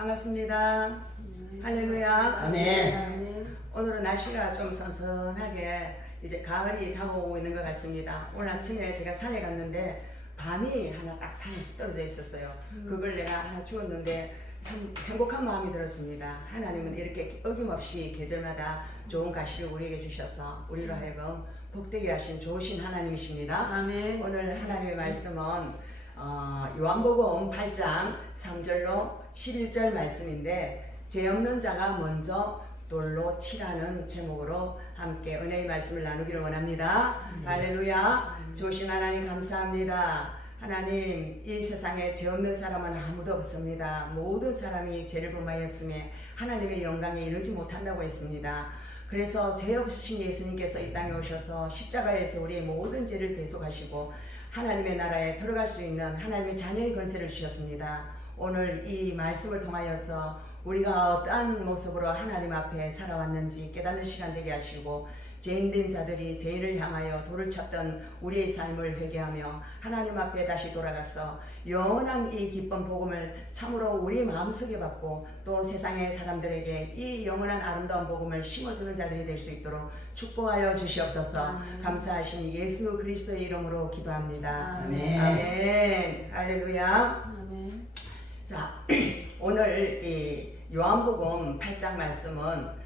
반갑습니다. 할렐루야. 아멘. 오늘은 날씨가 좀 선선하게 이제 가을이 다가오고 있는 것 같습니다. 오늘 아침에 제가 산에 갔는데 밤이 하나 딱 산에 떨어져 있었어요. 그걸 내가 하나 주웠는데 참 행복한 마음이 들었습니다. 하나님은 이렇게 어김없이 계절마다 좋은 가시를 우리에게 주셔서 우리로 하여금 복되게 하신 좋으신 하나님이십니다. 아멘. 오늘 하나님의 말씀은 요한복음 8장 3절로 11절 말씀인데 죄 없는 자가 먼저 돌로 치라는 제목으로 함께 은혜의 말씀을 나누기를 원합니다. 할렐루야. 좋으신 하나님 감사합니다. 하나님, 이 세상에 죄 없는 사람은 아무도 없습니다. 모든 사람이 죄를 범하였음에 하나님의 영광에 이르지 못한다고 했습니다. 그래서 죄 없으신 예수님께서 이 땅에 오셔서 십자가에서 우리의 모든 죄를 대속하시고 하나님의 나라에 들어갈 수 있는 하나님의 자녀의 권세를 주셨습니다. 오늘 이 말씀을 통하여서 우리가 어떠한 모습으로 하나님 앞에 살아왔는지 깨닫는 시간 되게 하시고 죄인된 자들이 죄를 향하여 돌을 쳤던 우리의 삶을 회개하며 하나님 앞에 다시 돌아가서 영원한 이 기쁜 복음을 참으로 우리 마음속에 받고 또 세상의 사람들에게 이 영원한 아름다운 복음을 심어주는 자들이 될 수 있도록 축복하여 주시옵소서. 감사하신 예수 그리스도의 이름으로 기도합니다. 아멘. 아멘. 할렐루야. 아멘. 자, 오늘 이 요한복음 8장 말씀은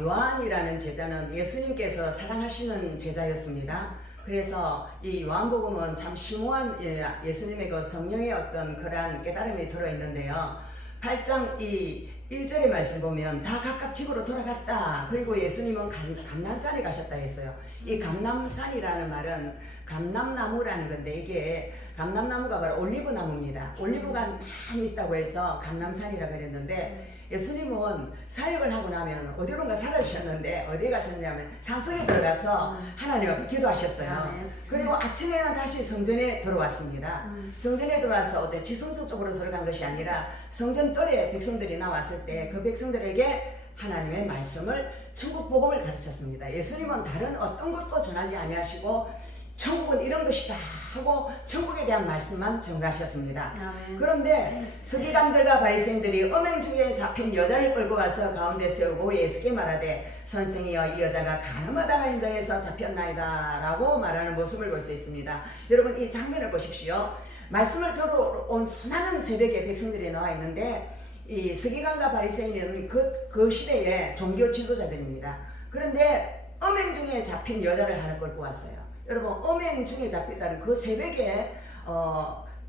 요한이라는 제자는 예수님께서 사랑하시는 제자였습니다. 그래서 이 요한복음은 참 심오한 예수님의 그 성령의 어떤 그러한 깨달음이 들어있는데요. 8장 이 1절의 말씀 보면 다 각각 집으로 돌아갔다. 그리고 예수님은 감람산에 가셨다 했어요. 이 감람산이라는 말은 감람나무라는 건데 이게 감람나무가 바로 올리브나무입니다. 올리브가 많이 있다고 해서 감람산이라고 그랬는데 예수님은 사역을 하고 나면 어디론가 사라지셨는데 어디에 가셨냐면 산속에 들어가서 하나님 앞에 기도하셨어요. 그리고 아침에는 다시 성전에 들어왔습니다. 성전에 들어와서 어디 지성소 쪽으로 들어간 것이 아니라 성전 뜰에 백성들이 나왔을 때 그 백성들에게 하나님의 말씀을 천국 복음을 가르쳤습니다. 예수님은 다른 어떤 것도 전하지 아니하시고 천국은 이런 것이다 하고 천국에 대한 말씀만 전가하셨습니다. 그런데 서기관들과 바리새인들이 음행 중에 잡힌 여자를 끌고 가서 가운데 세우고 예수께 말하되 선생이여 이 여자가 가늠하다가 현장에서 잡혔나이다 라고 말하는 모습을 볼 수 있습니다. 여러분 이 장면을 보십시오. 말씀을 들어온 수많은 새벽에 백성들이 나와 있는데 이 서기관과 바리새인은 그 시대의 종교 지도자들입니다. 그런데 음행 중에 잡힌 여자를 하나 끌고 왔어요. 여러분 음행 중에 잡혔다는 그 새벽에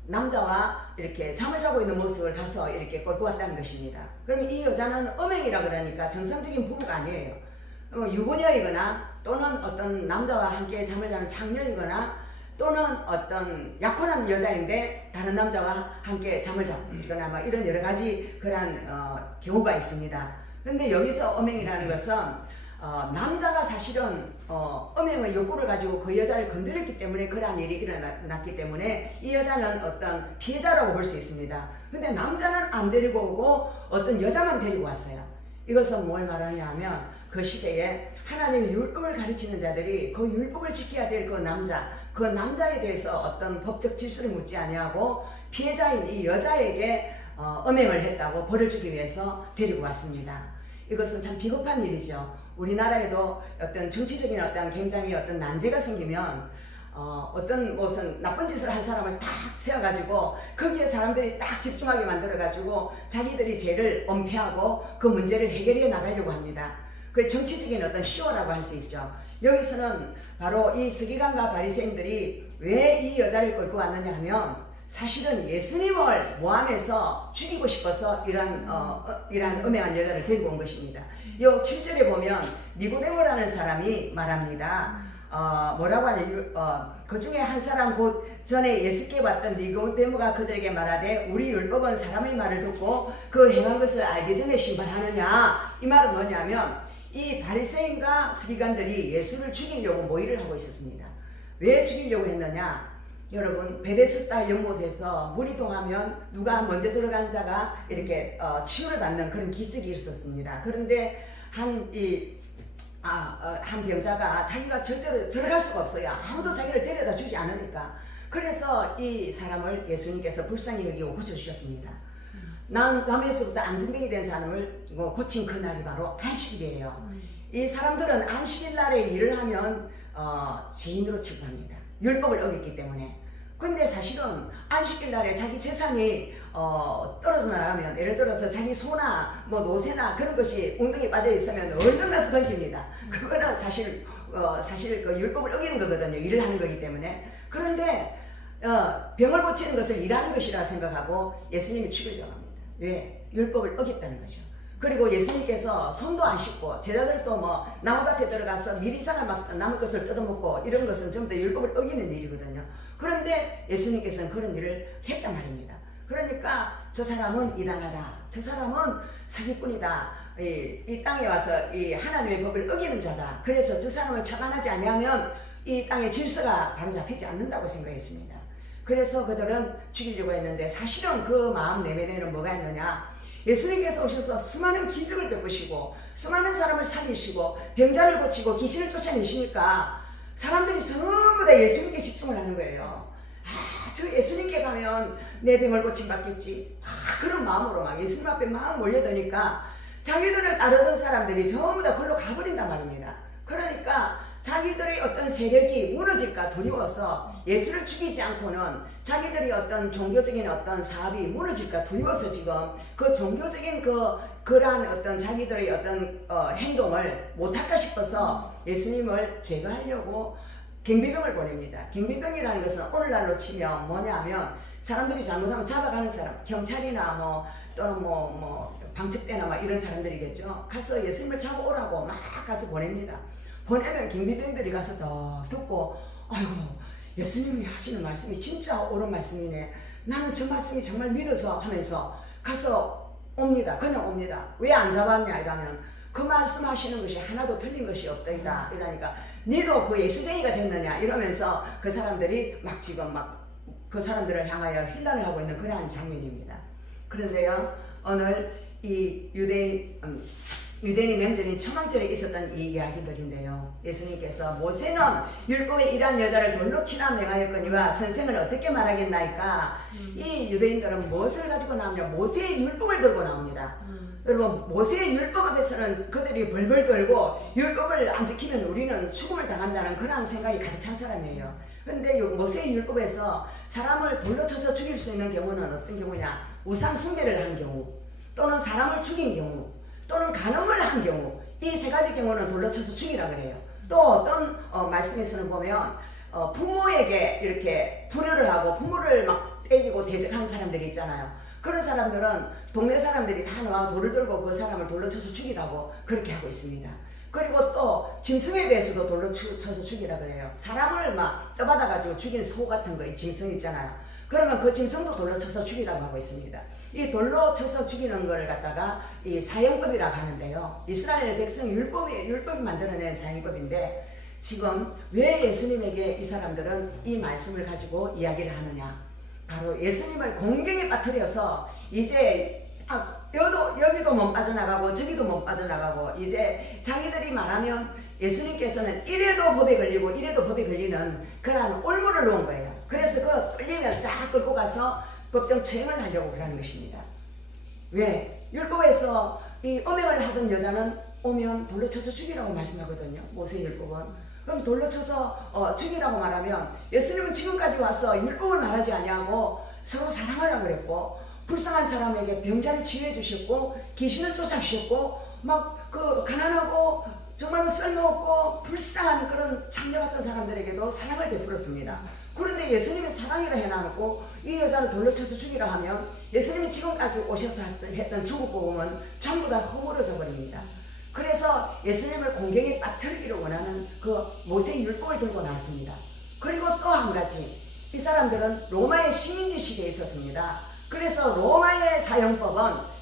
남자와 이렇게 잠을 자고 있는 모습을 가서 이렇게 끌고 왔다는 것입니다. 그러면 이 여자는 음행이라 그러니까 정상적인 부부가 아니에요. 유부녀이거나 또는 어떤 남자와 함께 잠을 자는 창녀이거나 또는 어떤 약혼한 여자인데 다른 남자와 함께 잠을 자거나 뭐 이런 여러 가지 그런 경우가 있습니다. 그런데 여기서 음행이라는 것은 남자가 사실은 음행의 욕구를 가지고 그 여자를 건드렸기 때문에 그러한 일이 일어났기 때문에 이 여자는 어떤 피해자라고 볼 수 있습니다. 근데 남자는 안 데리고 오고 어떤 여자만 데리고 왔어요. 이것은 뭘 말하냐 하면 그 시대에 하나님의 율법을 가르치는 자들이 그 율법을 지켜야 될 그 남자에 대해서 어떤 법적 질서를 묻지 아니하고 피해자인 이 여자에게 음행을 했다고 벌을 주기 위해서 데리고 왔습니다. 이것은 참 비겁한 일이죠. 우리나라에도 어떤 정치적인 어떤 굉장히 어떤 난제가 생기면 어떤 무슨 나쁜 짓을 한 사람을 딱 세워가지고 거기에 사람들이 딱 집중하게 만들어가지고 자기들이 죄를 엄폐하고 그 문제를 해결해 나가려고 합니다. 그래 정치적인 어떤 쇼라고 할 수 있죠. 여기서는 바로 이 서기관과 바리새인들이 왜 이 여자를 끌고 왔느냐 하면 사실은 예수님을 모함해서 죽이고 싶어서 이러한 음행한 여자를 데리고 온 것입니다. 요 7절에 보면 니고데모라는 사람이 말합니다. 뭐라고 하냐, 그 중에 한 사람 곧 전에 예수께 왔던 니고데모가 그들에게 말하되 우리 율법은 사람의 말을 듣고 그 행한 것을 알기 전에 심판하느냐. 이 말은 뭐냐면 이 바리새인과 서기관들이 예수를 죽이려고 모의를 하고 있었습니다. 왜 죽이려고 했느냐? 여러분 베데스다 연못에서 물이 동하면 누가 먼저 들어간 자가 이렇게 치유를 받는 그런 기적이 있었습니다. 그런데 한 병자가 자기가 절대로 들어갈 수가 없어요. 아무도 자기를 데려다 주지 않으니까. 그래서 이 사람을 예수님께서 불쌍히 여기고 고쳐주셨습니다. 남에서부터 안진병이 된 사람을 고친 그날이 바로 안식일이에요. 이 사람들은 안식일 날에 일을 하면 죄인으로 취급합니다. 율법을 어겼기 때문에. 근데 사실은 안식일 날에 자기 재산이 떨어져 나가면, 예를 들어서 자기 소나 뭐 노새나 그런 것이 웅덩이 빠져 있으면 얼른 가서 던집니다. 그거는 사실 그 율법을 어기는 거거든요. 일을 하는 거기 때문에. 그런데 병을 고치는 것을 일하는 것이라 생각하고 예수님이 죽이려고 합니다. 왜? 율법을 어겼다는 거죠. 그리고 예수님께서 손도 안 씻고, 제자들도 뭐 나무밭에 들어가서 미리상을 막 남의 것을 뜯어먹고 이런 것은 전부 다 율법을 어기는 일이거든요. 그런데 예수님께서는 그런 일을 했단 말입니다. 그러니까 저 사람은 이단하다, 저 사람은 사기꾼이다, 이 땅에 와서 이 하나님의 법을 어기는 자다. 그래서 저 사람을 처단하지 아니하면 이 땅의 질서가 바로 잡히지 않는다고 생각했습니다. 그래서 그들은 죽이려고 했는데, 사실은 그 마음 내면에는 뭐가 있느냐, 예수님께서 오셔서 수많은 기적을 베푸시고 수많은 사람을 살리시고 병자를 고치고 귀신을 쫓아내시니까 사람들이 전부 다 예수님께 집중을 하는 거예요. 저 예수님께 가면 내 병을 고침받겠지, 그런 마음으로 막 예수님 앞에 막 몰려드니까 자기들을 따르던 사람들이 전부 다 그걸로 가버린단 말입니다. 그러니까 자기들의 어떤 세력이 무너질까 두려워서 예수를 죽이지 않고는 자기들이 어떤 종교적인 어떤 사업이 무너질까 두려워서 지금 그 종교적인 그러한 어떤 자기들의 어떤 행동을 못할까 싶어서 예수님을 제거하려고 경비병을 보냅니다. 경비병이라는 것은 오늘날로 치면 뭐냐면 사람들이 잘못하면 잡아가는 사람, 경찰이나 뭐 또는 뭐 방첩대나 막 이런 사람들이겠죠. 가서 예수님을 잡아오라고 막 가서 보냅니다. 보내면 경비병들이 가서 더 듣고, 아이고 예수님이 하시는 말씀이 진짜 옳은 말씀이네, 나는 저 말씀이 정말 믿어서 하면서 가서 옵니다. 그냥 옵니다. 왜 안 잡았냐 이러면 그 말씀하시는 것이 하나도 틀린 것이 없더이다 이러니까, 니도 그 예수쟁이가 됐느냐 이러면서 그 사람들이 막 지금 막 그 사람들을 향하여 힐난을 하고 있는 그러한 장면입니다. 그런데요, 오늘 이 유대인이 명절인 초막절에 있었던 이 이야기들인데요, 예수님께서 모세는 율법에 일한 여자를 돌로 치나 명하였거니와 선생을 어떻게 말하겠나이까. 이 유대인들은 무엇을 가지고 나오냐, 모세의 율법을 들고 나옵니다. 여러분, 모세의 율법 앞에서는 그들이 벌벌 떨고 율법을 안 지키면 우리는 죽음을 당한다는 그러한 생각이 가득 찬 사람이에요. 그런데 모세의 율법에서 사람을 돌로 쳐서 죽일 수 있는 경우는 어떤 경우냐, 우상 숭배를 한 경우, 또는 사람을 죽인 경우, 또는 간음을 한 경우, 이 세 가지 경우는 돌로 쳐서 죽이라 그래요. 또 어떤 말씀에서는 보면 부모에게 이렇게 불효를 하고 부모를 막 때리고 대적하는 사람들이 있잖아요. 그런 사람들은 동네 사람들이 다 나와 돌을 들고 그 사람을 돌로 쳐서 죽이라고 그렇게 하고 있습니다. 그리고 또 짐승에 대해서도 돌로 쳐서 죽이라 그래요. 사람을 막 떠받아가지고 죽인 소 같은 거, 이 짐승 있잖아요. 그러면 그 짐승도 돌로 쳐서 죽이라고 하고 있습니다. 이 돌로 쳐서 죽이는 걸 갖다가 이 사형법이라고 하는데요, 이스라엘 백성 율법이 만들어낸 사형법인데, 지금 왜 예수님에게 이 사람들은 이 말씀을 가지고 이야기를 하느냐, 바로 예수님을 공경에 빠뜨려서 이제 여기도 못 빠져나가고 저기도 못 빠져나가고, 이제 자기들이 말하면 예수님께서는 이래도 법에 걸리고 이래도 법에 걸리는 그러한 올무를 놓은 거예요. 그래서 그 끌리면 쫙 끌고 가서 법정 처형을 하려고 그러는 것입니다. 왜? 율법에서 이 음행을 하던 여자는 오면 돌로 쳐서 죽이라고 말씀하거든요, 모세의 율법은. 그럼 돌로 쳐서 죽이라고 말하면, 예수님은 지금까지 와서 율법을 말하지 아니하고 서로 사랑하라고 그랬고, 불쌍한 사람에게 병자를 치유해 주셨고 귀신을 쫓아주셨고, 막 그 가난하고 정말로 쓸모없고 불쌍한 그런 창녀 같은 사람들에게도 사랑을 베풀었습니다. 그런데 예수님이 사랑이라 해놔놓고 이 여자를 돌로 쳐서 죽이라 하면 예수님이 지금까지 오셔서 했던 천국 복음은 전부 다 허물어져 버립니다. 그래서 예수님을 공경에 빠뜨리기를 원하는 그 모세의 율법을 들고 나왔습니다. 그리고 또 한 가지, 이 사람들은 로마의 식민지 시대에 있었습니다. 그래서 로마의 사형법은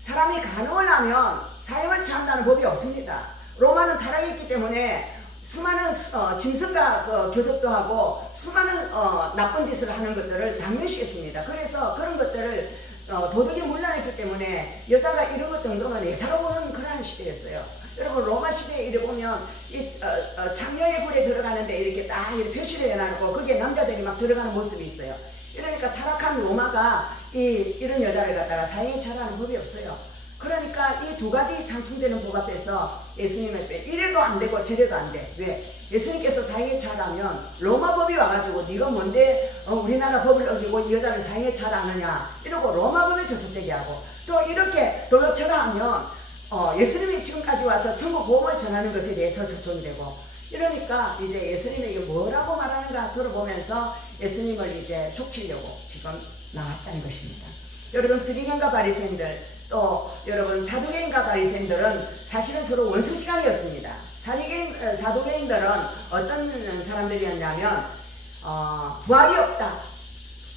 사람이 간음을 하면 사형을 취한다는 법이 없습니다. 로마는 타락했기 때문에 수많은 짐승과 교접도 하고 수많은 나쁜 짓을 하는 것들을 당연시했습니다. 그래서 그런 것들을 도덕이 문란했기 때문에 여자가 이런 것 정도는 예사로 보는 그러한 시대였어요. 여러분, 로마 시대에 이래 보면 이 창녀의 굴에 들어가는데 이렇게 딱 이렇게 표시를 해놔놓고 거기에 남자들이 막 들어가는 모습이 있어요. 이러니까 타락한 로마가 이런 여자를 갖다가 사형처라는 법이 없어요. 그러니까 이 두 가지 상충되는 법 앞에서 예수님한테 이래도 안 되고 저래도 안 돼. 왜? 예수님께서 사형에 처하면 로마 법이 와가지고 네가 뭔데 우리나라 법을 어기고 이 여자를 사형에 처하느냐 이러고 로마 법에 저주되게 하고 또 이렇게 돌로 처하면 예수님이 지금까지 와서 천국 복음을 전하는 것에 대해서 저존되고 이러니까 이제 예수님에게 뭐라고 말하는가 들어보면서 예수님을 이제 족치려고 지금 나왔다는 것입니다. 여러분 서기관과 바리새인들 또 여러분 사두개인과 바리새인들은 사실은 서로 원수지간이었습니다. 사두개인들은 어떤 사람들이었냐면 부활이 없다.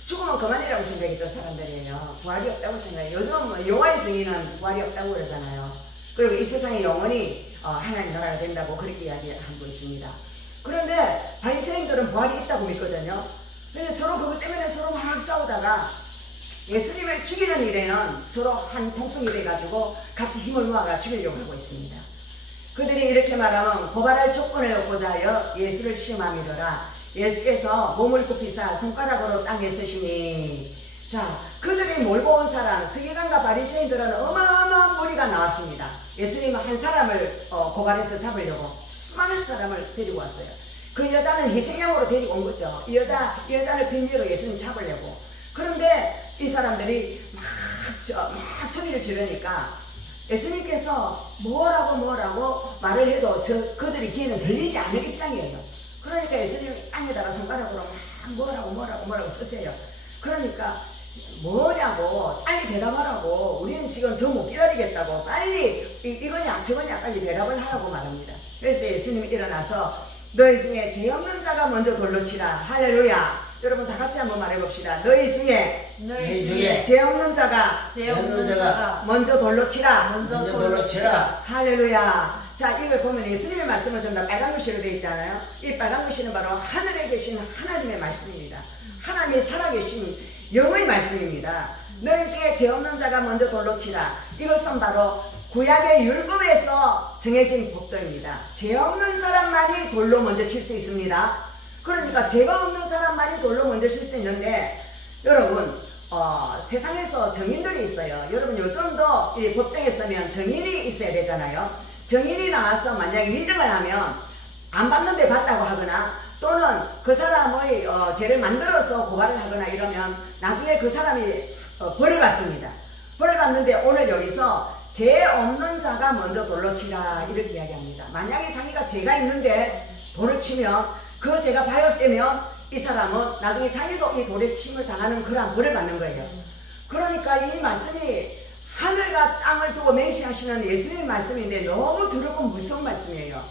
죽으면 그만이라고 생각했던 사람들이에요. 부활이 없다고 생각해요. 요즘 뭐 영화의 증인은 부활이 없다고 그러잖아요. 그리고 이 세상에 영원히 하나님 나라가 된다고 그렇게 이야기하고 있습니다. 그런데 바리새인들은 부활이 있다고 믿거든요. 근데 서로 그것 때문에 서로 막 싸우다가 예수님을 죽이는 일에는 서로 한 통성이 돼가지고 같이 힘을 모아가 죽이려고 하고 있습니다. 그들이 이렇게 말하면 고발할 조건을 얻고자 하여 예수를 시험함이더라. 예수께서 몸을 굽히사 손가락으로 땅에 쓰시니 자 그들이 몰고 온 사람 서기관과 바리새인들은 어마어마한 무리가 나왔습니다. 예수님은 한 사람을 고발해서 잡으려고 수많은 사람을 데리고 왔어요. 그 여자는 희생양으로 데리고 온 거죠. 이 여자를 빈리로 예수님 잡으려고. 그런데 이 사람들이 막 소리를 지르니까 예수님께서 뭐라고 말을 해도 그들이 귀에는 들리지 않을 입장이에요. 그러니까 예수님이 땅에다가 손가락으로 막 뭐라고 쓰세요. 그러니까 뭐냐고 빨리 대답하라고 우리는 지금 더 못 기다리겠다고 빨리 이거냐 저거냐 빨리 대답을 하라고 말합니다. 그래서 예수님이 일어나서 너희 중에 죄 없는 자가 먼저 돌로 치라. 할렐루야. 여러분 다 같이 한번 말해봅시다. 너희 중에 죄 없는 자가 먼저 돌로 치라. 할렐루야. 자 이걸 보면 예수님의 말씀은 전부 다 빨간 글씨로 되어 있잖아요. 이 빨간 글씨는 바로 하늘에 계신 하나님의 말씀입니다. 하나님이 살아계신 영의 말씀입니다. 너희 중에 죄 없는 자가 먼저 돌로 치라. 이것은 바로 구약의 율법에서 정해진 법도입니다. 죄 없는 사람만이 돌로 먼저 칠 수 있습니다. 그러니까 죄가 없는 사람만이 돌로 먼저 칠 수 있는데 여러분 세상에서 정인들이 있어요. 여러분 요즘도 이 법정에 서면 정인이 있어야 되잖아요. 정인이 나와서 만약에 위증을 하면 안 받는데 받다고 하거나 또는 그 사람의 죄를 만들어서 고발을 하거나 이러면 나중에 그 사람이 벌을 받습니다. 벌을 받는데 오늘 여기서 죄 없는 자가 먼저 돌로 치라 이렇게 이야기합니다. 만약에 자기가 죄가 있는데 돌을 치면 그 죄가 발견되면 이 사람은 나중에 자기도 이 돌에 침을 당하는 그런 벌을 받는 거예요. 그러니까 이 말씀이 하늘과 땅을 두고 맹세하시는 예수님의 말씀인데 너무 두렵고 무서운 말씀이에요.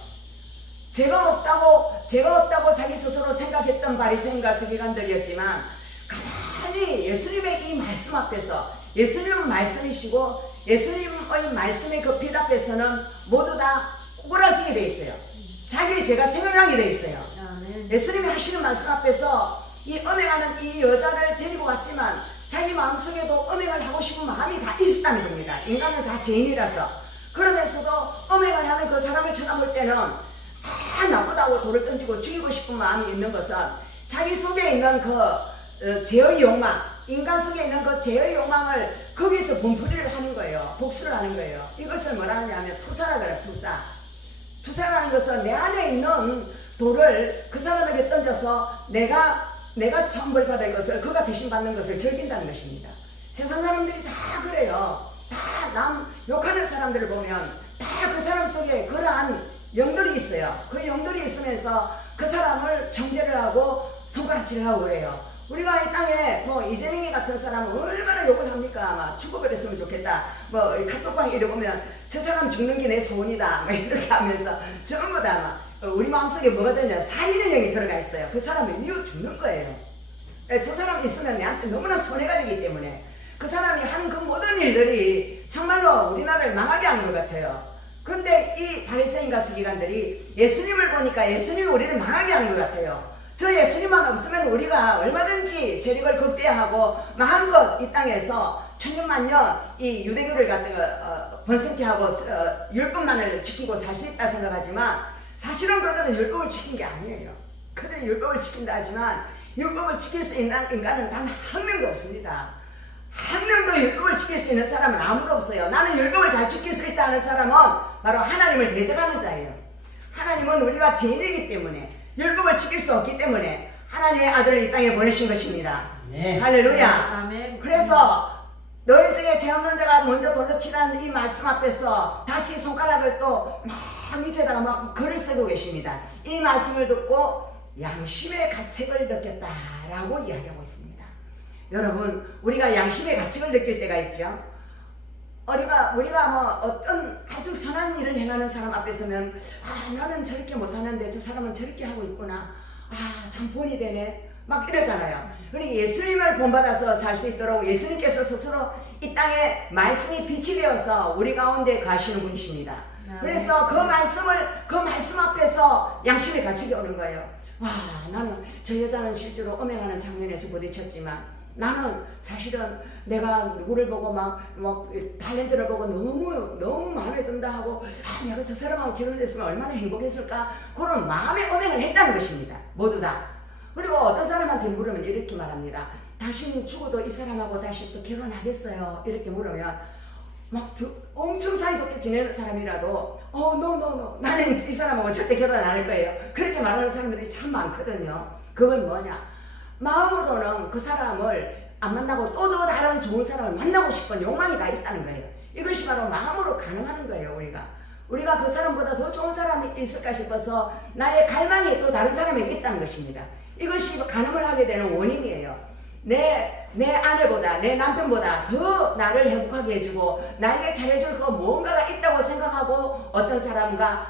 죄가 없다고 자기 스스로 생각했던 바리새인과 서기관들이었지만 가만히 예수님의 이 말씀 앞에서 예수님은 말씀이시고 예수님의 말씀의 그 빛 앞에서는 모두 다 꼬꾸라지게 돼 있어요. 자기의 죄가 생각나게 돼 있어요. 예수님이 하시는 말씀 앞에서 이 음행하는 이 여자를 데리고 왔지만 자기 마음속에도 음행을 하고 싶은 마음이 다 있었다는 겁니다. 인간은 다 죄인이라서. 그러면서도 음행을 하는 그 사람을 쳐다볼 때는 나쁘다고 돌을 던지고 죽이고 싶은 마음이 있는 것은 자기 속에 있는 그 죄의 욕망, 인간 속에 있는 그 죄의 욕망을 거기서 분풀이를 하는 거예요. 복수를 하는 거예요. 이것을 뭐라 하냐면 투사라 그래요. 투사라는 것은 내 안에 있는 돌을 그 사람에게 던져서 내가 천벌 받을 것을 그가 대신 받는 것을 즐긴다는 것입니다. 세상 사람들이 다 그래요. 다 남 욕하는 사람들을 보면 다 그 사람 속에 그러한 영들이 있어요. 그 영들이 있으면서 그 사람을 정죄를 하고 손가락질을 하고 그래요. 우리가 이 땅에 뭐 이재명이 같은 사람은 얼마나 욕을 합니까? 막 죽어버렸으면 좋겠다. 뭐 카톡방 이러보면 저 사람 죽는 게 내 소원이다. 막 이렇게 하면서 전부 다 막 우리 마음속에 뭐가 되냐 살인의 영이 들어가 있어요. 그 사람을 미워 죽는 거예요. 저 사람이 있으면 내한테 너무나 손해가 되기 때문에 그 사람이 하는 그 모든 일들이 정말로 우리나라를 망하게 하는 것 같아요. 근데 이 바리새인과 서기관들이 예수님을 보니까 예수님이 우리를 망하게 하는 것 같아요. 저 예수님만 없으면 우리가 얼마든지 세력을 극대화하고 마음껏 이 땅에서 천년만년 이 유대교를 갖다가 번성케 하고 율법만을 지키고 살 수 있다 생각하지만 사실은 그들은 율법을 지킨 게 아니에요. 그들이 율법을 지킨다 하지만 율법을 지킬 수 있는 인간은 단 한 명도 없습니다. 한 명도 율법을 지킬 수 있는 사람은 아무도 없어요. 나는 율법을 잘 지킬 수 있다 하는 사람은 바로 하나님을 대적하는 자예요. 하나님은 우리가 죄인이기 때문에, 율법을 지킬 수 없기 때문에 하나님의 아들을 이 땅에 보내신 것입니다. 네. 할렐루야. 아멘. 그래서 너희 중에 죄 없는 자가 먼저 돌로 치라는 이 말씀 앞에서 다시 손가락을 또 막 밑에다가 막 글을 쓰고 계십니다. 이 말씀을 듣고 양심의 가책을 느꼈다라고 이야기하고 있습니다. 여러분, 우리가 양심의 가책을 느낄 때가 있죠. 우리가 뭐 어떤 아주 선한 일을 행하는 사람 앞에 서면 나는 저렇게 못하는데 저 사람은 저렇게 하고 있구나, 참 본이 되네, 막 이러잖아요. 우리 예수님을 본받아서 살 수 있도록 예수님께서 스스로 이 땅에 말씀이 빛이 되어서 우리 가운데 가시는 분이십니다. 그래서 그 말씀 앞에서 양심의 가책이 오는 거예요. 나는 저 여자는 실제로 음행하는 장면에서 부딪혔지만 나는 사실은 내가 누구를 보고 막 탤런트를 보고 너무 마음에 든다 하고 내가 저 사람하고 결혼했으면 얼마나 행복했을까, 그런 마음의 음행을 했다는 것입니다. 모두 다. 그리고 어떤 사람한테 물으면 이렇게 말합니다. 당신이 죽어도 이 사람하고 다시 또 결혼하겠어요? 이렇게 물으면 엄청 사이좋게 지내는 사람이라도 no, 나는 이 사람하고 절대 결혼 안 할 거예요, 그렇게 말하는 사람들이 참 많거든요. 그건 뭐냐, 마음으로는 그 사람을 안 만나고 또 다른 좋은 사람을 만나고 싶은 욕망이 다 있다는 거예요. 이것이 바로 마음으로 가능하는 거예요. 우리가 그 사람보다 더 좋은 사람이 있을까 싶어서 나의 갈망이 또 다른 사람에게 있다는 것입니다. 이것이 가늠을 하게 되는 원인이에요. 내 아내보다, 내 남편보다 더 나를 행복하게 해주고 나에게 잘해줄 그 뭔가가 있다고 생각하고 어떤 사람과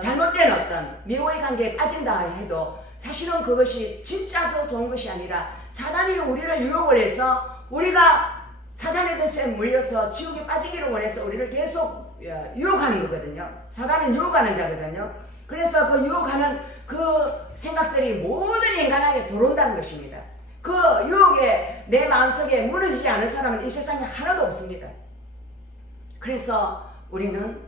잘못된 어떤 미워의 관계에 빠진다 해도 사실은 그것이 진짜로 좋은 것이 아니라 사단이 우리를 유혹을 해서 우리가 사단의 뜻에 물려서 지옥에 빠지기를 원해서 우리를 계속 유혹하는 거거든요. 사단은 유혹하는 자거든요. 그래서 그 유혹하는 그 생각들이 모든 인간에게 들어온다는 것입니다. 그 유혹에 내 마음속에 무너지지 않은 사람은 이 세상에 하나도 없습니다. 그래서 우리는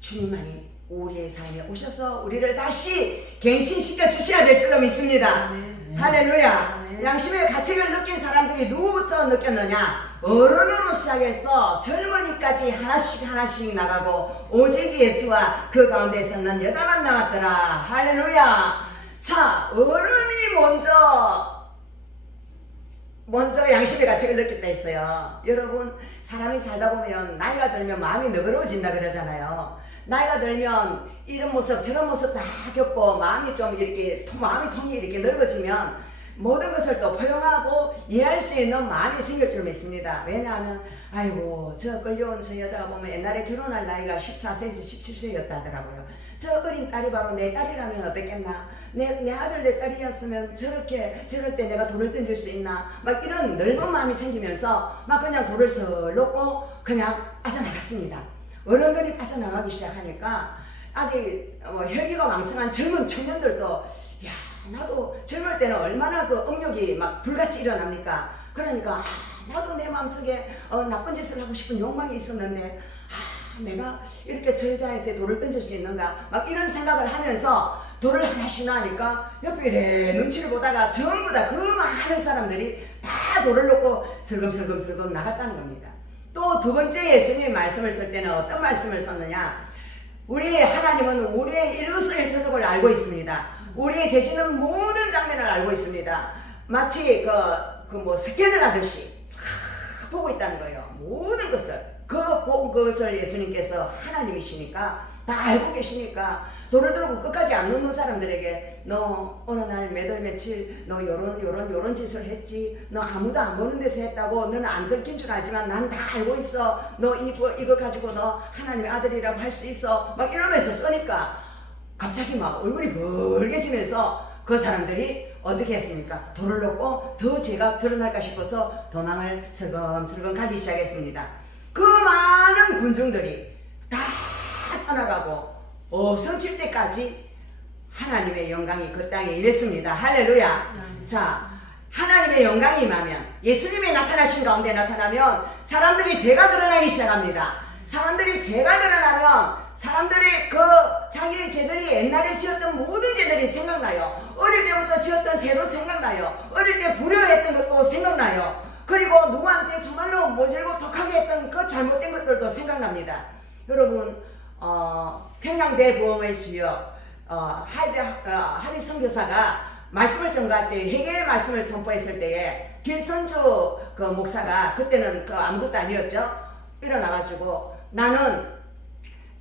주님만이 우리의 삶에 오셔서 우리를 다시 갱신시켜 주셔야 될 줄로 믿습니다. 네. 할렐루야. 네. 양심의 가책을 느낀 사람들이 누구부터 느꼈느냐, 어른으로 시작해서 젊은이까지 하나씩 나가고 오직 예수와 그 가운데 서는 여자만 남았더라. 할렐루야. 자, 어른이 먼저 양심의 가책을 느꼈다 했어요. 여러분, 사람이 살다 보면 나이가 들면 마음이 너그러워진다 그러잖아요. 나이가 들면 이런 모습 저런 모습 다 겪고 마음이 좀 이렇게 마음의 통이 이렇게 넓어지면 모든 것을 또 포용하고 이해할 수 있는 마음이 생길 줄 믿습니다. 왜냐하면 아이고 저 끌려온 저 여자가 보면 옛날에 결혼할 나이가 14세에서 17세였다 하더라고요. 저 어린 딸이 바로 내 딸이라면 어떻겠나, 내 아들 내 딸이었으면 저럴 때 내가 돌을 던질 수 있나, 막 이런 넓은 마음이 생기면서 막 그냥 돌을 서 놓고 그냥 빠져나갔습니다. 어른들이 빠져나가기 시작하니까 아직 혈기가 왕성한 젊은 청년들도 나도 젊을 때는 얼마나 그 억력이 막 불같이 일어납니까? 그러니까 나도 내 마음속에 나쁜 짓을 하고 싶은 욕망이 있었는데 내가 이렇게 저 여자한테 돌을 던질 수 있는가, 막 이런 생각을 하면서 돌을 하나씩 놔니까 옆에 이래 눈치를 보다가 전부 다 그 많은 사람들이 다 돌을 놓고 슬금슬금 나갔다는 겁니다. 또 두 번째 예수님의 말씀을 쓸 때는 어떤 말씀을 썼느냐, 우리 하나님은 우리의 일루수일투족을 알고 있습니다. 우리의 죄짓는 모든 장면을 알고 있습니다. 마치 스캔을 하듯이 쫙 보고 있다는 거예요. 모든 것을. 본 것을 예수님께서 하나님이시니까 다 알고 계시니까 돌을 들고 끝까지 안 놓는 사람들에게 너 어느 날 몇 월 며칠 너 요런 짓을 했지, 너 아무도 안 보는 데서 했다고, 너는 안 들킨 줄 알지만 난 다 알고 있어, 너 이거 가지고 너 하나님의 아들이라고 할 수 있어, 막 이러면서 쓰니까 갑자기 막 얼굴이 벌개지면서 그 사람들이 어떻게 했습니까? 돌을 놓고 더 죄가 드러날까 싶어서 도망을 슬금슬금 가기 시작했습니다. 그 많은 군중들이 다 떠나가고 없어질 때까지 하나님의 영광이 그 땅에 임했습니다. 할렐루야. 자, 하나님의 영광이 임하면, 예수님이 나타나신 가운데 나타나면 사람들이 죄가 드러나기 시작합니다. 사람들이 죄가 드러나면 사람들이 자기의 죄들이 옛날에 지었던 모든 죄들이 생각나요. 어릴 때부터 지었던 죄도 생각나요. 어릴 때 불효했던 것도 생각나요. 그리고 누구한테 정말로 모질고 독하게 했던 그 잘못된 것들도 생각납니다. 여러분, 평양대보험의 주여 하리 선교사가 말씀을 전가할 때 회개의 말씀을 선포했을 때에 길선주 그 목사가 그때는 그 아무것도 아니었죠. 일어나가지고 나는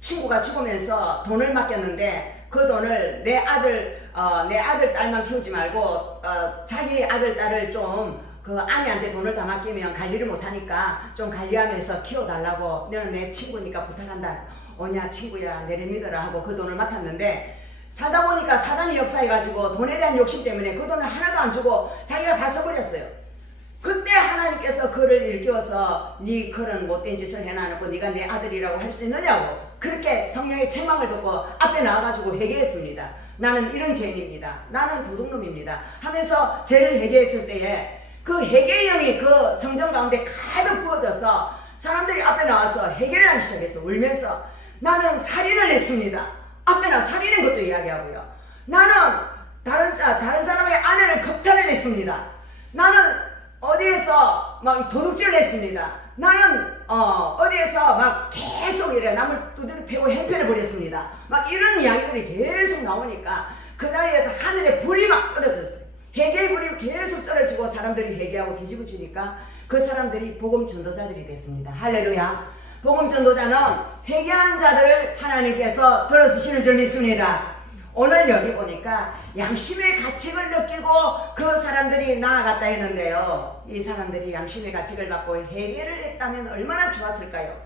친구가 죽으면서 돈을 맡겼는데 그 돈을 내 아들 딸만 키우지 말고 자기 아들 딸을 좀 그 아내한테 돈을 다 맡기면 관리를 못하니까 좀 관리하면서 키워달라고 너는 내 친구니까 부탁한다. 오냐 친구야 내를 믿어라 하고 그 돈을 맡았는데 살다 보니까 사단이 역사해가지고 돈에 대한 욕심 때문에 그 돈을 하나도 안 주고 자기가 다 써버렸어요. 그때 하나님께서 그를 일깨워서 네 그런 못된 짓을 해놔놓고 네가 내 아들이라고 할 수 있느냐고 그렇게 성령의 책망을 듣고 앞에 나와가지고 회개했습니다. 나는 이런 죄인입니다. 나는 도둑놈입니다 하면서 죄를 회개했을 때에 그 회개의 영이 그 성전 가운데 가득 부어져서 사람들이 앞에 나와서 회개를 하기 시작해서 울면서 나는 살인을 했습니다. 앞에 나와 살인한 것도 이야기하고요. 나는 다른 사람의 아내를 겁탈을 했습니다. 나는 어디에서 막 도둑질을 했습니다. 나는 어디에서 막 계속 이래 남을 두드려 패고 행패를 벌였습니다. 막 이런 이야기들이 계속 나오니까 그 자리에서 하늘에 불이 막 떨어졌어요. 회개의 불이 계속 떨어지고 사람들이 회개하고 뒤집어지니까 그 사람들이 복음 전도자들이 됐습니다. 할렐루야. 복음 전도자는 회개하는 자들을 하나님께서 들어주시는 줄 믿습니다. 오늘 여기 보니까 양심의 가책을 느끼고 그 사람들이 나아갔다 했는데요. 이 사람들이 양심의 가책을 받고 회개를 했다면 얼마나 좋았을까요?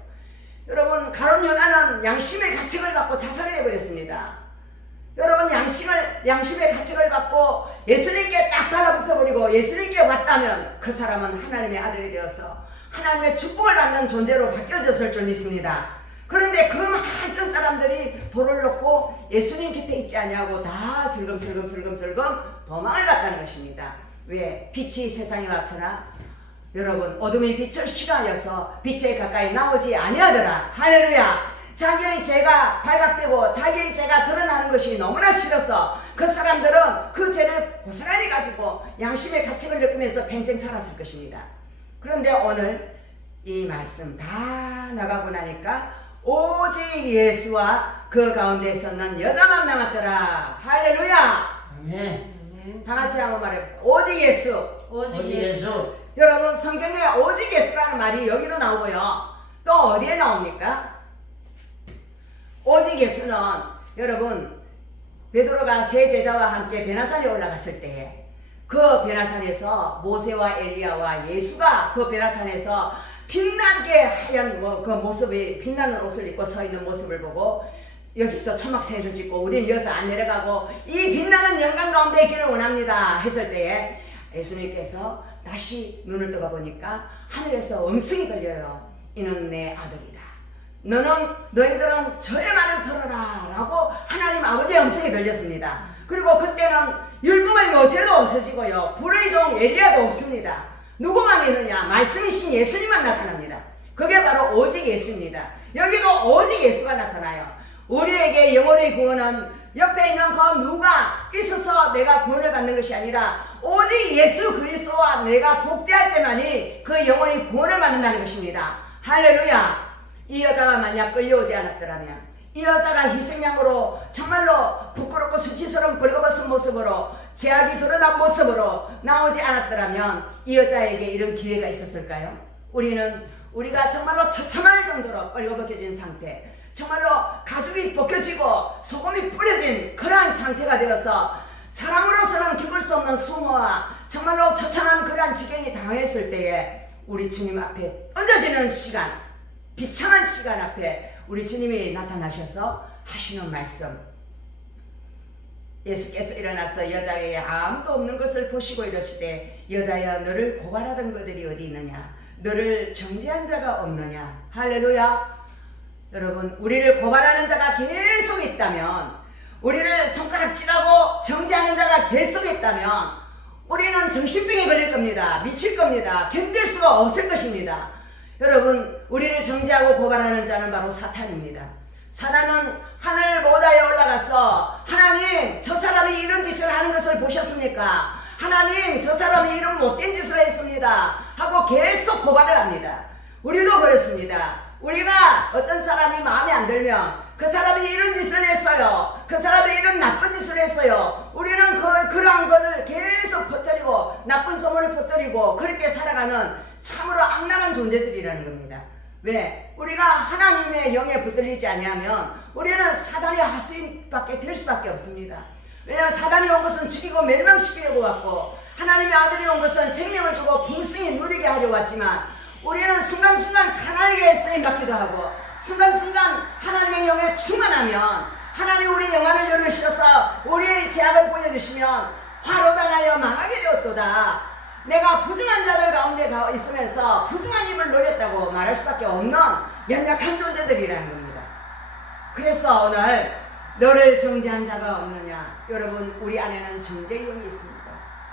여러분, 가룟 요나는 양심의 가책을 받고 자살을 해버렸습니다. 여러분, 양심의 가책을 받고 예수님께 딱 달라붙어버리고 예수님께 왔다면 그 사람은 하나님의 아들이 되어서 하나님의 축복을 받는 존재로 바뀌어졌을 줄 믿습니다. 그런데 그 많은 사람들이 돌을 놓고 예수님 곁에 있지 않냐고 다 슬금슬금 도망을 갔다는 것입니다. 왜? 빛이 세상에 왔으나 여러분 어둠이 빛을 시간이어서 빛에 가까이 나오지 아니하더라. 할렐루야. 자기의 죄가 발각되고 자기의 죄가 드러나는 것이 너무나 싫어서 그 사람들은 그 죄를 고스란히 가지고 양심의 가책을 느끼면서 평생 살았을 것입니다. 그런데 오늘 이 말씀 다 나가고 나니까 오직 예수와 그 가운데 있었는 여자만 남았더라. 할렐루야. 아멘. 다 같이 한번 말해보세요. 오직 예수. 오직 예수. 여러분, 성경에 오직 예수라는 말이 여기도 나오고요. 또 어디에 나옵니까? 오직 예수는 여러분 베드로가 세 제자와 함께 베나산에 올라갔을 때에 그 베나산에서 모세와 엘리야와 예수가 그 베나산에서 빛나게 하얀 그 모습이 빛나는 옷을 입고 서 있는 모습을 보고 여기서 초막새를 짓고 우리는 여기서 안 내려가고 이 빛나는 영광 가운데 있기를 원합니다 했을 때에 예수님께서 다시 눈을 떠봐 보니까 하늘에서 음성이 들려요. 이는 내 아들이다. 너희들은 저의 말을 들어라 라고 하나님 아버지의 음성이 들렸습니다. 그리고 그때는 율법의 모세도 없어지고요. 불의 종 엘리야도 없습니다. 누구만 있느냐? 말씀이신 예수님만 나타납니다. 그게 바로 오직 예수입니다. 여기도 오직 예수가 나타나요. 우리에게 영혼의 구원은 옆에 있는 그 누가 있어서 내가 구원을 받는 것이 아니라 오직 예수 그리스도와 내가 독대할 때만이 그 영혼이 구원을 받는다는 것입니다. 할렐루야. 이 여자가 만약 끌려오지 않았더라면 이 여자가 희생양으로 정말로 부끄럽고 수치스러운 벌거벗은 모습으로 죄악이 드러난 모습으로 나오지 않았더라면 이 여자에게 이런 기회가 있었을까요? 우리가 정말로 처참할 정도로 벌거벗겨진 상태, 정말로 가죽이 벗겨지고 소금이 뿌려진 그러한 상태가 되어서 사람으로서는 겪을 수 없는 수모와 정말로 처참한 그러한 지경이 당했을 때에 우리 주님 앞에 얹어지는 시간, 비참한 시간 앞에 우리 주님이 나타나셔서 하시는 말씀, 예수께서 일어나서 여자에게 아무도 없는 것을 보시고 이러시되 여자여 너를 고발하던 그들이 어디 있느냐? 너를 정죄한 자가 없느냐? 할렐루야. 여러분, 우리를 고발하는 자가 계속 있다면, 우리를 손가락질하고 정죄하는 자가 계속 있다면 우리는 정신병에 걸릴 겁니다. 미칠 겁니다. 견딜 수가 없을 것입니다. 여러분, 우리를 정죄하고 고발하는 자는 바로 사탄입니다. 사단은 하늘보다에 올라가서 하나님, 저 사람이 이런 짓을 하는 것을 보셨습니까? 하나님, 저 사람이 이런 못된 짓을 했습니다. 하고 계속 고발을 합니다. 우리도 그렇습니다. 우리가 어떤 사람이 마음에 안 들면 그 사람이 이런 짓을 했어요. 그 사람이 이런 나쁜 짓을 했어요. 우리는 그러한 거를 계속 퍼뜨리고 나쁜 소문을 퍼뜨리고 그렇게 살아가는 참으로 악랄한 존재들이라는 겁니다. 왜? 우리가 하나님의 영에 붙들리지 아니하면 우리는 사단의 하수인밖에 될 수밖에 없습니다. 왜냐하면 사단이 온 것은 죽이고 멸망시키려고 왔고 하나님의 아들이 온 것은 생명을 주고 풍성히 누리게 하려고 왔지만 우리는 순간순간 사단에게 쓰임받기도 하고 순간순간 하나님의 영에 충만하면 하나님 우리의 영안을 열으셔서 우리의 제약을 보여주시면 화로 당하여 망하게 되었도다. 내가 부정한 자들 가운데 있으면서 부정한 입을 노렸다고 말할 수밖에 없는 연약한 존재들이라는 겁니다. 그래서 오늘 너를 정죄한 자가 없느냐. 여러분 우리 안에는 정죄의 영이 있습니다.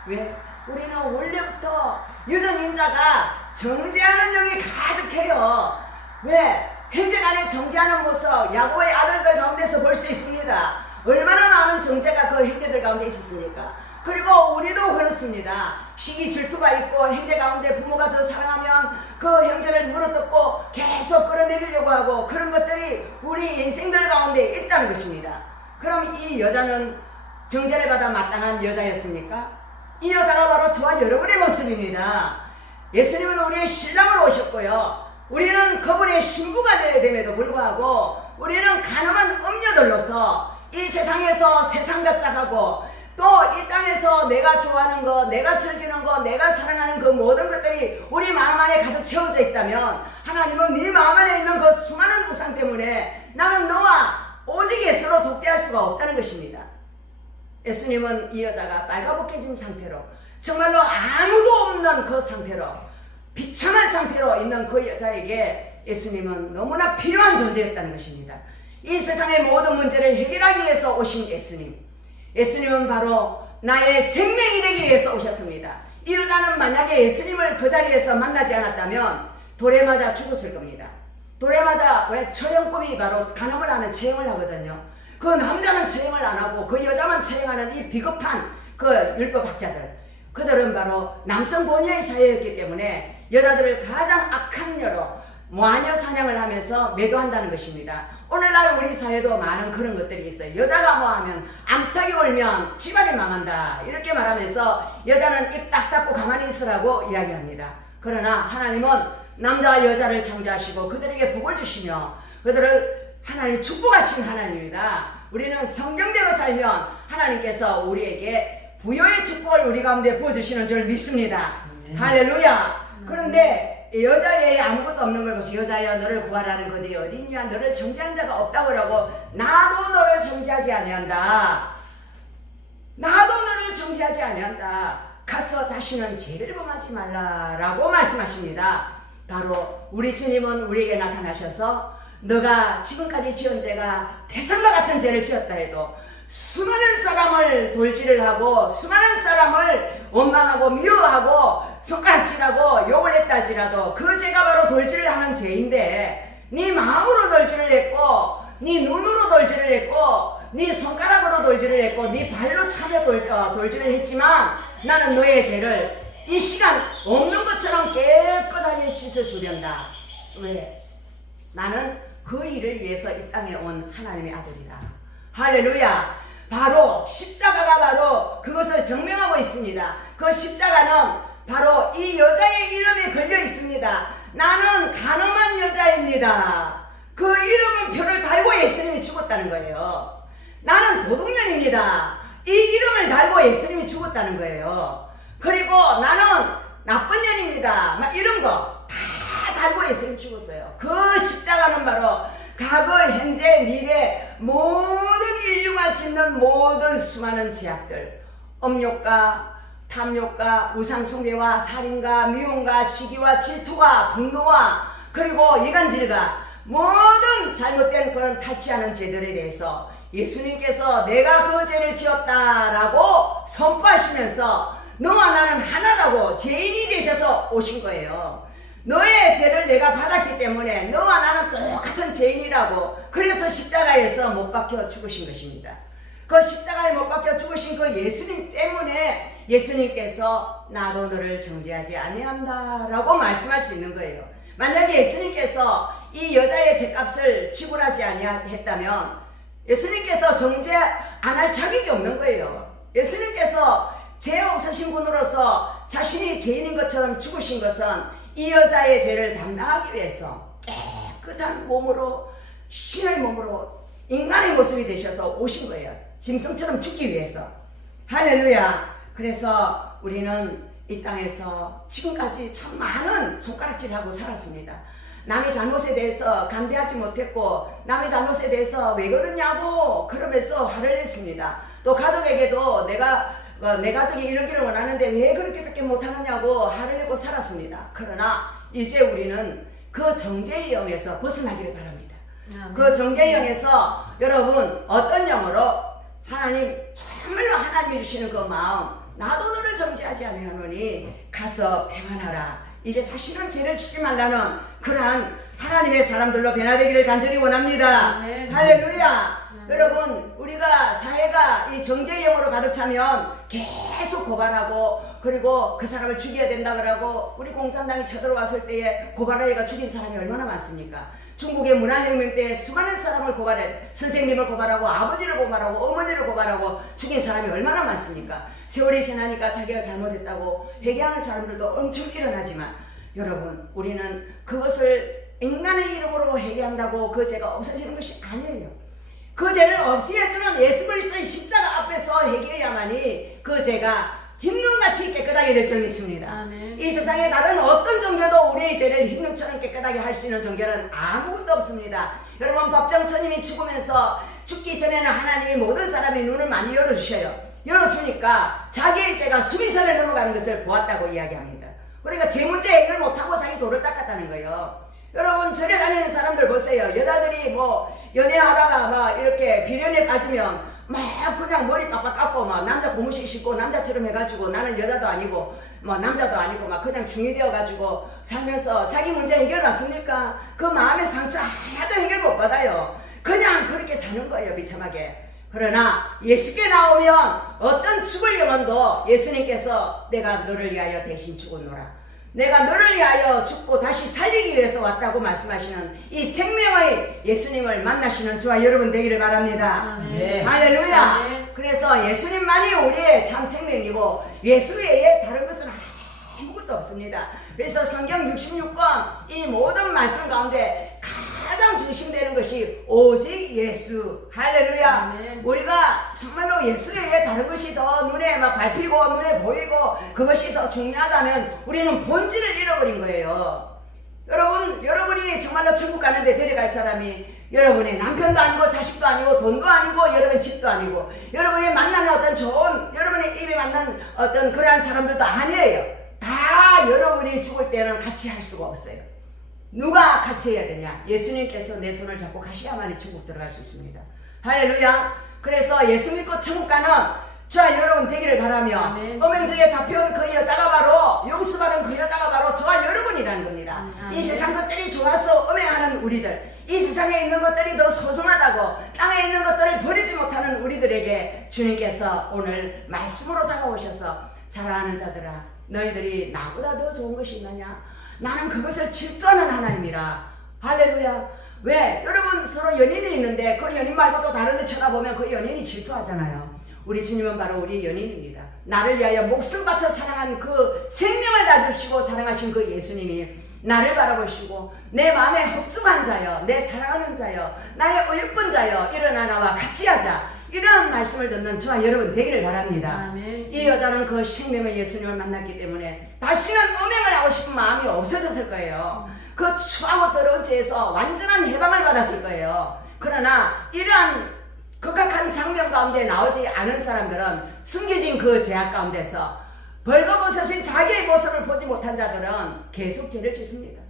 왜? 우리는 원래부터 유전인자가 정죄하는 영이 가득해요. 왜? 형제간에 정죄하는 모습 야곱의 아들들 가운데서 볼 수 있습니다. 얼마나 많은 정죄가 그 형제들 가운데 있었습니까? 그리고 우리도 그렇습니다. 시기 질투가 있고 형제 가운데 부모가 더 사랑하면 그 형제를 물어뜯고 계속 끌어내리려고 하고 그런 것들이 우리 인생들 가운데 있다는 것입니다. 그럼 이 여자는 정죄를 받아 마땅한 여자였습니까? 이 여자가 바로 저와 여러분의 모습입니다. 예수님은 우리의 신랑으로 오셨고요. 우리는 그분의 신부가 되어야 됨에도 불구하고 우리는 가늠한 음녀들로서 이 세상에서 세상같자하고 또 이 땅에서 내가 좋아하는 거, 내가 즐기는 거, 내가 사랑하는 그 모든 것들이 우리 마음 안에 가득 채워져 있다면 하나님은 네 마음 안에 있는 그 수많은 우상 때문에 나는 너와 오직 예수로 독대할 수가 없다는 것입니다. 예수님은 이 여자가 빨가벗겨진 상태로 정말로 아무도 없는 그 상태로 비참한 상태로 있는 그 여자에게 예수님은 너무나 필요한 존재였다는 것입니다. 이 세상의 모든 문제를 해결하기 위해서 오신 예수님. 예수님은 바로 나의 생명이 되기 위해서 오셨습니다. 이 여자는 만약에 예수님을 그 자리에서 만나지 않았다면 돌에 맞아 죽었을 겁니다. 돌에 맞아 왜 처형법이 바로 간음을 하면 처형을 하거든요. 그 남자는 처형을 안 하고 그 여자만 처형하는 이 비겁한 그 율법학자들 그들은 바로 남성 본위의 사회였기 때문에 여자들을 가장 악한 여로 모하녀 사냥을 하면서 매도한다는 것입니다. 오늘날 우리 사회도 많은 그런 것들이 있어요. 여자가 뭐 하면 암탉이 울면 집안이 망한다 이렇게 말하면서 여자는 입 딱 닫고 가만히 있으라고 이야기합니다. 그러나 하나님은 남자와 여자를 창조하시고 그들에게 복을 주시며 그들을 하나님 축복하신 하나님입니다. 우리는 성경대로 살면 하나님께서 우리에게 부여의 축복을 우리 가운데 부어주시는 줄 믿습니다. 할렐루야. 그런데 여자의 아무것도 없는 걸 보시 여자여 너를 구하라는 그들이 어디 있냐. 너를 정죄한 자가 없다고 하고 나도 너를 정죄하지 아니한다. 나도 너를 정죄하지 아니한다. 가서 다시는 죄를 범하지 말라라고 말씀하십니다. 바로 우리 주님은 우리에게 나타나셔서 너가 지금까지 지은 죄가 태산과 같은 죄를 지었다 해도 수많은 사람을 돌질을 하고 수많은 사람을 원망하고 미워하고 손가락질하고 욕을 했다 할지라도 그 죄가 바로 돌질을 하는 죄인데 네 마음으로 돌질을 했고 네 눈으로 돌질을 했고 네 손가락으로 돌질을 했고 네 발로 차며 돌질을 했지만 나는 너의 죄를 이 시간 없는 것처럼 깨끗하게 씻어주련다. 왜? 나는 그 일을 위해서 이 땅에 온 하나님의 아들이다. 할렐루야. 바로 십자가가 바로 그것을 증명하고 있습니다. 그 십자가는 바로 이 여자의 이름에 걸려 있습니다. 나는 가늠한 여자입니다. 그 이름은 표를 달고 예수님이 죽었다는 거예요. 나는 도둑년입니다. 이 이름을 달고 예수님이 죽었다는 거예요. 그리고 나는 나쁜 년입니다. 막 이런 거 다 달고 예수님이 죽었어요. 그 십자가는 바로 과거, 현재, 미래 모든 인류가 짓는 모든 수많은 죄악들, 음욕과 탐욕과 우상숭배와 살인과 미움과 시기와 질투와 분노와 그리고 이간질과 모든 잘못된 그런 탈취하는 죄들에 대해서 예수님께서 내가 그 죄를 지었다라고 선포하시면서 너와 나는 하나라고 죄인이 되셔서 오신 거예요. 너의 죄를 내가 받았기 때문에 너와 나는 똑같은 죄인이라고 그래서 십자가에서 못 박혀 죽으신 것입니다. 그 십자가에 못 박혀 죽으신 그 예수님 때문에 예수님께서 나도 너를 정죄하지 아니한다라고 말씀할 수 있는 거예요. 만약에 예수님께서 이 여자의 죄값을 지불하지 아니했다면 예수님께서 정죄 안 할 자격이 없는 거예요. 예수님께서 죄 없으신 분으로서 자신이 죄인인 것처럼 죽으신 것은 이 여자의 죄를 담당하기 위해서 깨끗한 몸으로, 신의 몸으로 인간의 모습이 되셔서 오신 거예요. 짐승처럼 죽기 위해서. 할렐루야. 그래서 우리는 이 땅에서 지금까지 참 많은 손가락질하고 살았습니다. 남의 잘못에 대해서 간대하지 못했고, 남의 잘못에 대해서 왜 그러냐고 그러면서 화를 냈습니다. 또 가족에게도 내 가족이 이러기를 원하는데 왜 그렇게밖에 못하느냐고 화를 내고 살았습니다. 그러나 이제 우리는 그 정죄의 영에서 벗어나기를 바랍니다. 그 정죄의 영에서 여러분 어떤 영으로 하나님, 정말로 하나님이 주시는 그 마음, 나도 너를 정죄하지 아니하노니 가서 평안하라. 이제 다시는 죄를 짓지 말라는 그러한 하나님의 사람들로 변화되기를 간절히 원합니다. 할렐루야. 여러분, 우리가 사회가 이 정죄의 영으로 가득 차면 계속 고발하고, 그리고 그 사람을 죽여야 된다 그러고, 우리 공산당이 쳐들어왔을 때에 고발하여가 죽인 사람이 얼마나 많습니까? 중국의 문화혁명 때 수많은 사람을 고발해, 선생님을 고발하고, 아버지를 고발하고, 어머니를 고발하고 죽인 사람이 얼마나 많습니까? 세월이 지나니까 자기가 잘못했다고 회개하는 사람들도 엄청 일어나지만, 여러분, 우리는 그것을 인간의 이름으로 회개한다고 그 죄가 없어지는 것이 아니에요. 그 죄를 없애주는 예수 그리스도의 십자가 앞에서 회개해야만이 그 죄가 흰눈같이 깨끗하게 될 줄 믿습니다. 아멘. 이 세상에 다른 어떤 종교도 우리의 죄를 흰눈처럼 깨끗하게 할 수 있는 종교는 아무것도 없습니다. 여러분, 법정 스님이 죽으면서 죽기 전에는 하나님이 모든 사람의 눈을 많이 열어주셔요. 열어주니까 자기의 죄가 수미선을 넘어가는 것을 보았다고 이야기합니다. 그러니까 죄 문제 해결 못하고 자기 도를 닦았다는 거예요. 여러분, 절에 다니는 사람들 보세요. 여자들이 뭐 연애하다가 막 이렇게 비련에 빠지면 막 그냥 머리 빡빡 깎고 막 남자 고무신 신고 남자처럼 해가지고 나는 여자도 아니고 뭐 남자도 아니고 막 그냥 중이 되어가지고 살면서 자기 문제 해결 받습니까? 그 마음의 상처 하나도 해결 못 받아요. 그냥 그렇게 사는 거예요, 비참하게. 그러나 예수께 나오면 어떤 죽을 영혼도 예수님께서 내가 너를 위하여 대신 죽었노라, 내가 너를 위하여 죽고 다시 살리기 위해서 왔다고 말씀하시는 이 생명의 예수님을 만나시는 저와 여러분 되기를 바랍니다. 아멘. 할렐루야. 아멘. 그래서 예수님만이 우리의 참 생명이고 예수 외에 다른 것은 아무것도 없습니다. 그래서 성경 66권 이 모든 말씀 가운데 가장 중심되는 것이 오직 예수. 할렐루야. 아멘. 우리가 정말로 예수 외에 다른 것이 더 눈에 막 밟히고 눈에 보이고 그것이 더 중요하다면 우리는 본질을 잃어버린 거예요. 여러분이 정말로 천국 가는데 데려갈 사람이 여러분의 남편도 아니고 자식도 아니고 돈도 아니고 여러분 집도 아니고 여러분이 만나는 어떤 좋은 여러분의 입에 맞는 어떤 그러한 사람들도 아니에요. 다 여러분이 죽을 때는 같이 할 수가 없어요. 누가 같이 해야 되냐? 예수님께서 내 손을 잡고 가셔야만이 천국 들어갈 수 있습니다. 할렐루야. 그래서 예수 믿고 천국 가는 저와 여러분 되기를 바라며, 아멘. 음행중에 잡혀온 그 여자가 바로, 용서받은 그 여자가 바로 저와 여러분이라는 겁니다. 아멘. 이 세상 것들이 좋아서 음행하는 우리들, 이 세상에 있는 것들이 더 소중하다고 땅에 있는 것들을 버리지 못하는 우리들에게 주님께서 오늘 말씀으로 다가오셔서, 사랑하는 자들아, 너희들이 나보다 더 좋은 것이 있느냐? 나는 그것을 질투하는 하나님이라. 할렐루야. 왜? 여러분 서로 연인이 있는데 그 연인 말고 또 다른 데 쳐다보면 그 연인이 질투하잖아요. 우리 주님은 바로 우리 연인입니다. 나를 위하여 목숨 바쳐 사랑한 그 생명을 다 주시고 사랑하신 그 예수님이 나를 바라보시고 내 마음에 흡족한 자여, 내 사랑하는 자여, 나의 의쁜 자여, 일어나 나와 같이 하자. 이런 말씀을 듣는 저와 여러분 되기를 바랍니다. 아멘. 이 여자는 그 생명의 예수님을 만났기 때문에 다시는 음행을 하고 싶은 마음이 없어졌을 거예요. 그 추하고 더러운 죄에서 완전한 해방을 받았을 거예요. 그러나 이러한 극악한 장면 가운데 나오지 않은 사람들은 숨겨진 그 죄악 가운데서 벌거벗으신 자기의 모습을 보지 못한 자들은 계속 죄를 짓습니다.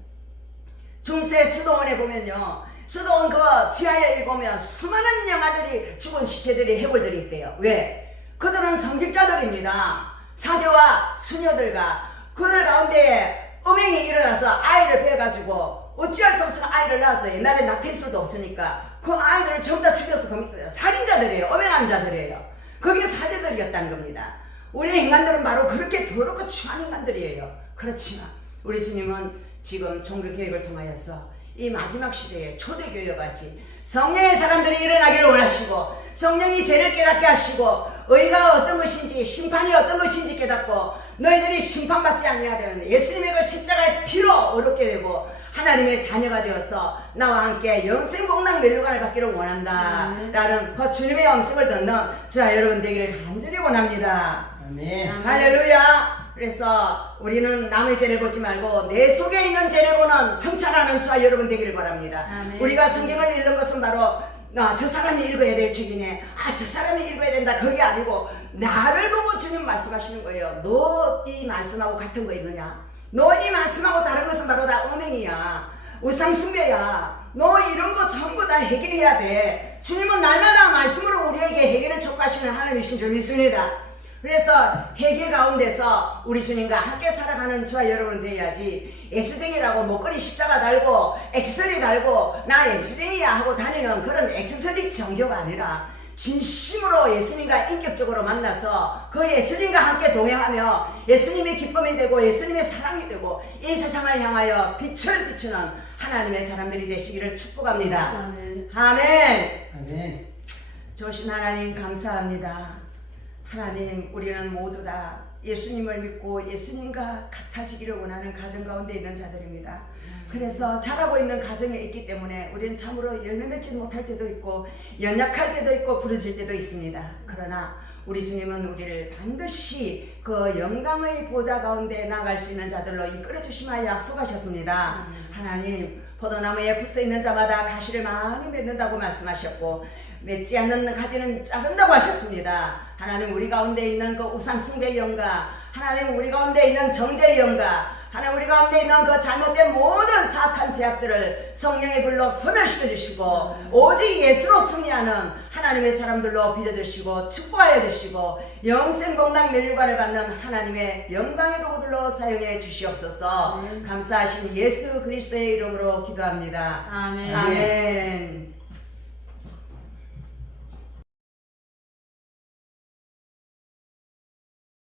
중세 수도원에 보면요, 수도원 그 지하에 보면 수많은 영아들이 죽은 시체들이 해골들이 있대요. 왜? 그들은 성직자들입니다. 사제와 수녀들과 그들 가운데 음행이 일어나서 아이를 빼가지고 어찌할 수 없어서 아이를 낳았어요. 옛날에 낙태수도 없으니까 그 아이들을 전부 다 죽여서 거밌어요. 살인자들이에요. 엄행한 자들이에요. 그게 사제들이었다는 겁니다. 우리 인간들은 바로 그렇게 더럽고 추한 인간들이에요. 그렇지만 우리 주님은 지금 종교개혁을 통하여서 이 마지막 시대에 초대교회같이 성령의 사람들이 일어나기를 원하시고 성령이 죄를 깨닫게 하시고 의가 어떤 것인지 심판이 어떤 것인지 깨닫고 너희들이 심판받지 아니하려면 예수님의 그 십자가의 피로 어렵게 되고 하나님의 자녀가 되어서 나와 함께 영생복락 멸류관을 받기를 원한다 라는 그 주님의 음성을 듣는 저와 여러분 되기를 간절히 원합니다. 아멘. 할렐루야. 그래서 우리는 남의 죄를 보지 말고 내 속에 있는 죄를 보는 성찰하는 저와 여러분 되기를 바랍니다. 아멘. 우리가 성경을 읽는 것은 바로 저 사람이 읽어야 될 책이네. 저 사람이 읽어야 된다. 그게 아니고 나를 보고 주님 말씀하시는 거예요. 너 이 말씀하고 같은 거 있느냐? 너 이 말씀하고 다른 것은 바로 다 음행이야. 우상숭배야. 너 이런 거 전부 다 해결해야 돼. 주님은 날마다 말씀으로 우리에게 해결을 촉구하시는 하나님이신 줄 믿습니다. 그래서 해결 가운데서 우리 주님과 함께 살아가는 저와 여러분 되어야지 액수쟁이라고 목걸이 십자가 달고 액세서리 달고 나 액수쟁이야 하고 다니는 그런 액세서리 종교가 아니라 진심으로 예수님과 인격적으로 만나서 그 예수님과 함께 동행하며 예수님의 기쁨이 되고 예수님의 사랑이 되고 이 세상을 향하여 빛을 비추는 하나님의 사람들이 되시기를 축복합니다. 아멘. 아멘. 아멘. 좋으신 하나님 감사합니다. 하나님 우리는 모두 다 예수님을 믿고 예수님과 같아지기를 원하는 가정 가운데 있는 자들입니다. 그래서 자라고 있는 가정에 있기 때문에 우리는 참으로 열매 맺지 못할 때도 있고 연약할 때도 있고 부러질 때도 있습니다. 그러나 우리 주님은 우리를 반드시 그 영광의 보좌 가운데 나갈 수 있는 자들로 이끌어 주시마 약속하셨습니다. 하나님 포도나무에 붙어있는 자마다 가시를 많이 맺는다고 말씀하셨고 맺지 않는 가지는 자른다고 하셨습니다. 하나님 우리 가운데 있는 그 우상숭배의 영가, 하나님 우리 가운데 있는 정죄의 영가, 하나님 우리 가운데 있는 그 잘못된 모든 사악한 죄악들을 성령의 불로 소멸시켜 주시고 오직 예수로 승리하는 하나님의 사람들로 빚어주시고 축복하여 주시고 영생복락 멸류관을 받는 하나님의 영광의 도구들로 사용해 주시옵소서. 감사하신 예수 그리스도의 이름으로 기도합니다. 아멘. 아멘.